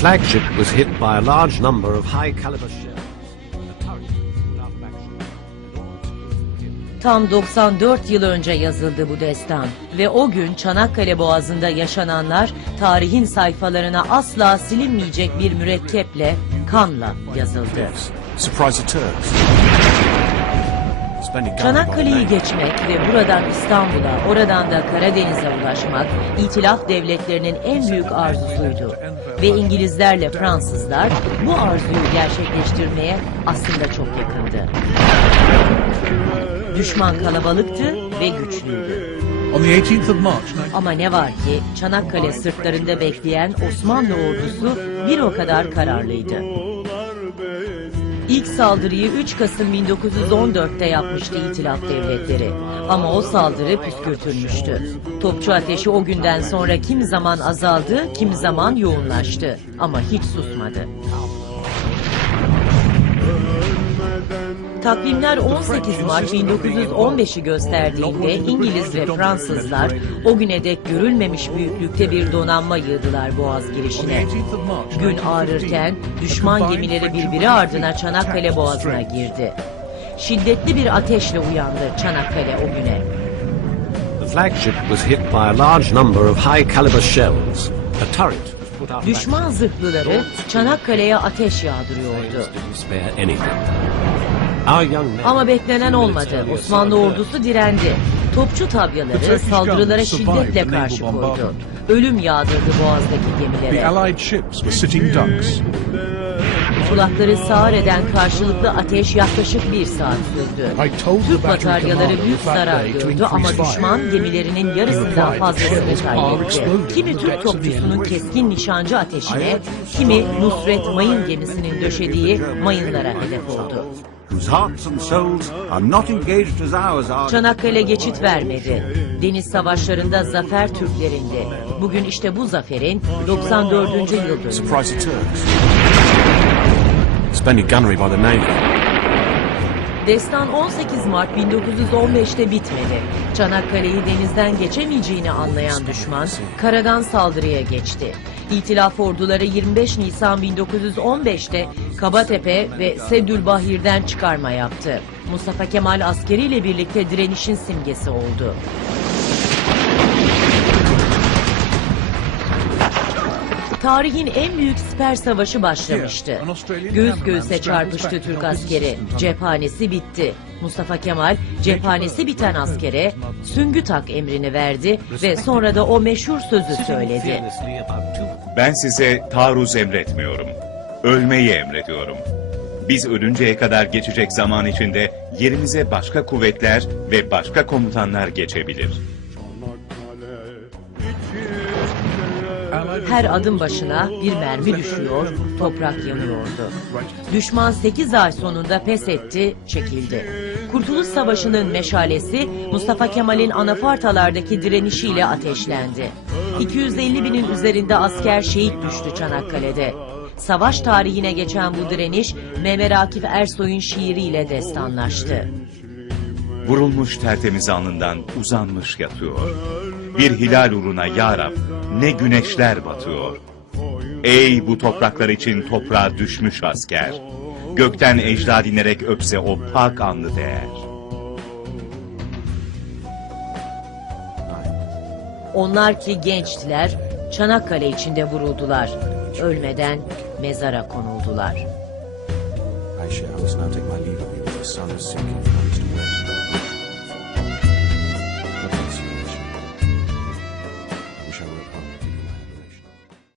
flagship was hit by a large number of shells. Out of action. Tam 94 yıl önce yazıldı bu destan ve o gün Çanakkale Boğazı'nda yaşananlar tarihin sayfalarına asla silinmeyecek bir mürekkeple, kanla yazıldı. Surprise the Turks. Spending Çanakkale'yi geçmek ve buradan İstanbul'a, oradan da Karadeniz'e ulaşmak İtilaf devletlerinin en büyük arzusuydu. Ve İngilizlerle Fransızlar bu arzuyu gerçekleştirmeye aslında çok yakındı. Düşman kalabalıktı ve güçlüydü. On the 18th of March, Ama ne var ki Çanakkale sırtlarında bekleyen Osmanlı ordusu bir o kadar kararlıydı. İlk saldırıyı 3 Kasım 1914'te yapmıştı İtilaf devletleri. Ama o saldırı püskürtülmüştü. Topçu ateşi o günden sonra kim zaman azaldı, kim zaman yoğunlaştı. Ama hiç susmadı. Takvimler 18 Mart 1915'i gösterdiğinde İngiliz ve Fransızlar o güne dek görülmemiş büyüklükte bir donanma yığdılar Boğaz girişine. 18th of March, Gün 1915, ağrırken düşman gemileri birbiri ardına Çanakkale Boğazı'na girdi. Şiddetli bir ateşle uyandı Çanakkale o güne. The flagship was hit by a large number of high-caliber shells. A turret was put out of Düşman zırhlıları Çanakkale'ye ateş yağdırıyordu. Ama beklenen olmadı. Osmanlı ordusu direndi. Topçu tabyaları saldırılara şiddetle karşı koydu. Ölüm yağdırdı Boğaz'daki gemilere. Kulakları sağır eden karşılıklı ateş yaklaşık bir saat sürdü. Türk bataryaları büyük zarar gördü ama düşman gemilerinin yarısından fazlasını kaybetti. Kimi Türk topçusunun keskin nişancı ateşine, kimi Nusret mayın gemisinin döşediği mayınlara hedef oldu. Çanakkale geçit vermedi. Deniz savaşlarında zafer Türklerindi. Bugün işte bu zaferin 94. yıl dönümü. Surprise the Turks. Splendid gunnery by the Navy. Destan 18 Mart 1915'te bitmedi. Çanakkale'yi denizden geçemeyeceğini anlayan düşman karadan saldırıya geçti. İtilaf orduları 25 Nisan 1915'te Kabatepe ve Seddülbahir'den çıkarma yaptı. Mustafa Kemal askeriyle birlikte direnişin simgesi oldu. Tarihin en büyük siper savaşı başlamıştı. Göğüs göğüse çarpıştı Türk askeri. Cephanesi bitti. Mustafa Kemal cephanesi biten askere süngü tak emrini verdi ve sonra da o meşhur sözü söyledi. Ben size taarruz emretmiyorum. Ölmeyi emrediyorum. Biz ölünceye kadar geçecek zaman içinde yerimize başka kuvvetler ve başka komutanlar geçebilir. Her adım başına bir mermi düşüyor, toprak yanıyordu. Düşman 8 ay sonunda pes etti, çekildi. Kurtuluş Savaşı'nın meşalesi Mustafa Kemal'in anafartalardaki direnişiyle ateşlendi. 250 binin üzerinde asker şehit düştü Çanakkale'de. Savaş tarihine geçen bu direniş Mehmet Akif Ersoy'un şiiriyle destanlaştı. Vurulmuş tertemiz alnından uzanmış yatıyor. Bir hilal uğruna ya Rab, ne güneşler batıyor. Ey bu topraklar için toprağa düşmüş asker. Gökten ecda dinerek öpse o pak anlı değer. Onlar ki gençtiler, Çanakkale içinde vuruldular. Ölmeden mezara konuldular. Aisha, I must now take my leave of you. The sun is sinking